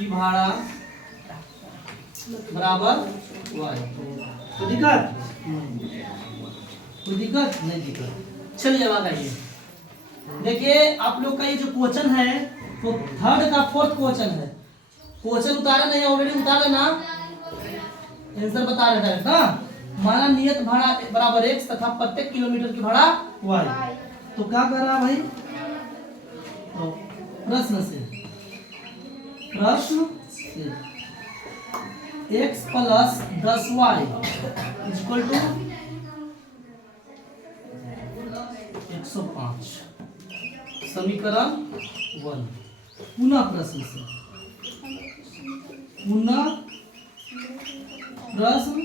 की भाड़ा बराबर y। तो दिक्कत कोई दिक्कत नहीं दिक्कत। चलिए अब आइए देखिए आप लोग का ये जो क्वेश्चन है वो थर्ड का फोर्थ क्वेश्चन है। क्वेश्चन उतारे नहीं ऑलरेडी उतारे ना, आंसर बता रहे थे ना। माना नियत भाड़ा बराबर x तथा प्रत्येक किलोमीटर की भाड़ा y। तो क्या कर रहा भाई, तो प्रश्न से x plus 10y equal to 105 समीकरण 1। पुनः प्रश्न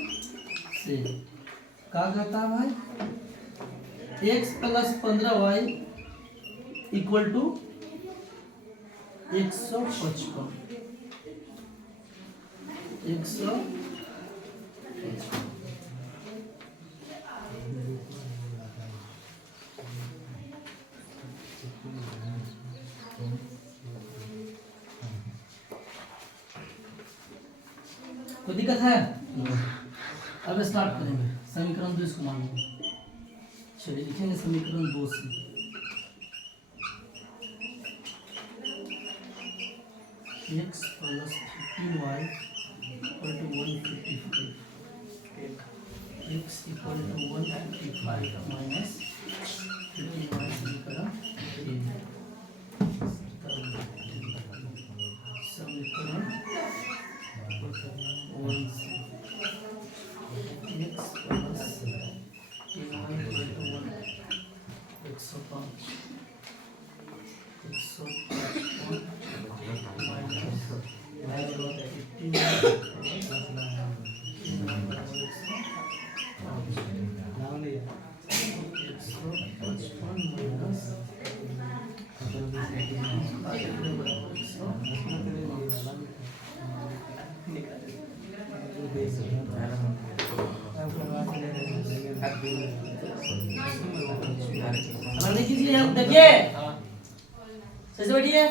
से क्या कहता है भाई, x plus 15y equal to 155। कोई दिक्कत है? अब स्टार्ट करेंगे समीकरण 2 इसको मान लो। चलिए लिखेंगे समीकरण 2 से x plus 15y equal to 155 x equal to 155 minus 15y समीकरण 3 समीकरण 1 से x plus 15y equal to 105 देखिए सही से बैठिए।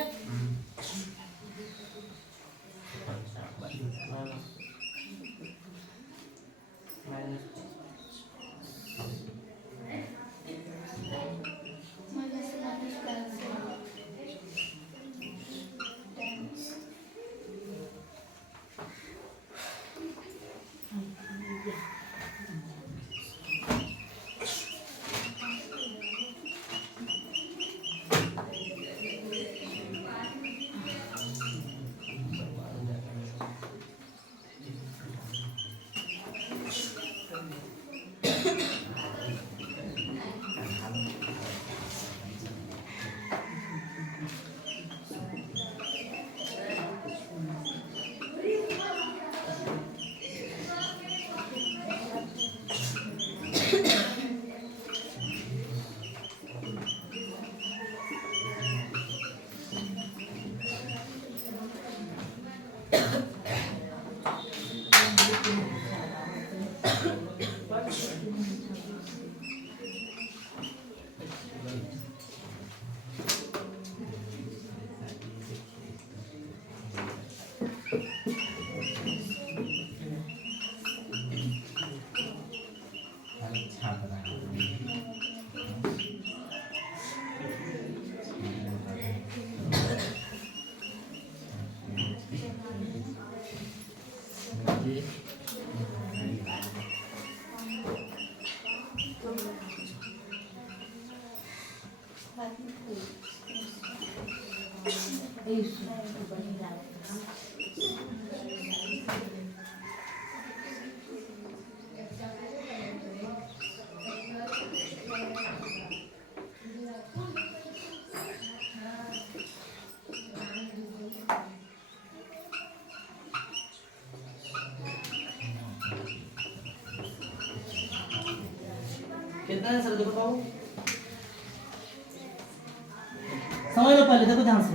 कितना है सर, देखो बताओ, समझ लो पहले, देखो ध्यान से।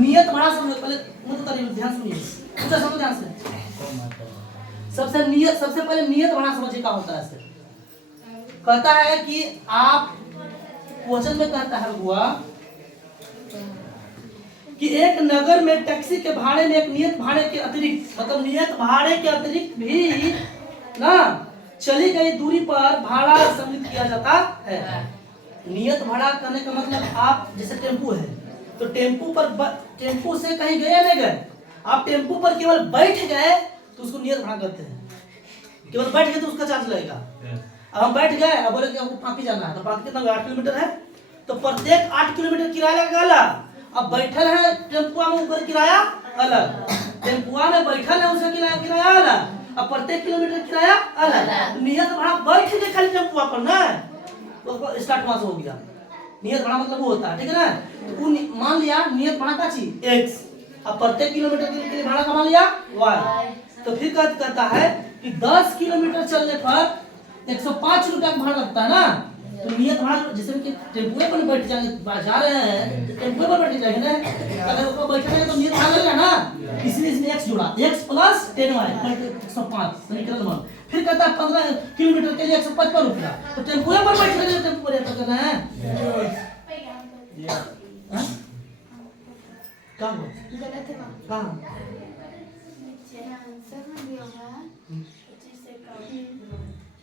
नियत बड़ा समझ पहले, मतलब तारीफ ध्यान सुनिए, अच्छा समझो ध्यान से। सबसे पहले नियत बड़ा समझिए क्या होता है। इससे कहता है कि आप क्वेश्चन में कहता है हुआ कि एक नगर में टैक्सी के भाड़े में एक नियत भाड़े के अतिरिक्त, मतलब नियत भाड़े के अतिरिक्त भी ना चली गई दूरी पर भाड़ा सम्मिलित किया जाता है। नियत भाड़ा करने का मतलब आप जैसे टेम्पू है तो टेम्पू से कहीं गए नहीं गए, आप टेम्पू पर केवल बैठ गए तो उसको नियत भाड़ा करते हैं। केवल बैठ गए तो उसका चार्ज लगेगा। अब हम बैठ गए, अब बोले कि हमको फांकी जाना है, तो फांकी कितना 8 किलोमीटर है, तो प्रत्येक 8 किलोमीटर किराया लगेगा अलग। अब बैठल है टेम्पुआ में, ऊपर किराया अलग, टेम्पुआ में बैठल है उसका किराया अलग, अब प्रत्येक किलोमीटर किराया अलग। नियत भाड़ा बैठ के खाली टेम्पुआ पर ना तो स्टार्ट वहां से हो गया। नियत भाड़ा मतलब वो होता है, ठीक है ना। तो मान लिया नियत भाड़ा का चीज x, अब प्रत्येक किलोमीटर के लिए भाड़ा का मान लिया y, तो फिर कहता है कि 10 किलोमीटर चलने पर 105 रुपया का भाड़ा लगता है ना। तो नियत भाड़ा जैसे कि टेम्पुए पर बैठ जाएंगे, जा रहे हैं टेम्पुए पर बैठ जाएंगे ना, अगर ऊपर बैठेंगे तो नियत भाड़ा लगेगा ना, इसलिए इसमें x जुड़ा, x प्लस 10y 105 समीकरण 1। फिर कहता है 15 किलोमीटर के लिए 155 रुपया, तो टेम्पुए पर बैठेंगे, टेम्पू पर यात्रा करना है। कहाँ कहाँ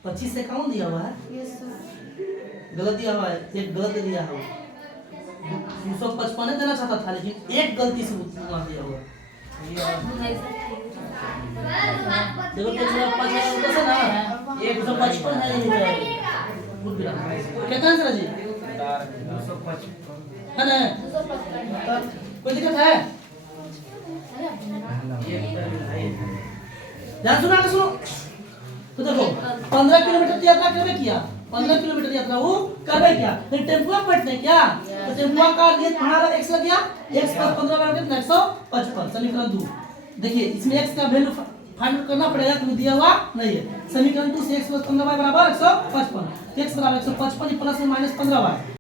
25 से कौन दिया हुआ है, गलत दिया हुआ है, एक गलत दिया हुआ है। 255 देना चाहता था लेकिन एक गलती से मान दिया हुआ। देखो कैसे ना 155 है, कितना आंसर है जी, 255 है ना, कोई दिक्कत है? ध्यान सुना के सुनो। तो देखो 15 किलोमीटर की यात्रा करवे किया, 15 किलोमीटर यात्रा वो करवे किया, फिर टेम्पुआ बैठने क्या, तो टेम्पुआ का नियत भाड़ा x लग गया, x पर 15 बराबर 155 समीकरण 2। देखिए इसमें x का वैल्यू फाइंड करना पड़ेगा क्योंकि दिया हुआ नहीं है। समीकरण 2 से x + 15y बराबर 155, x बराबर 155 प्लस माइनस 15y।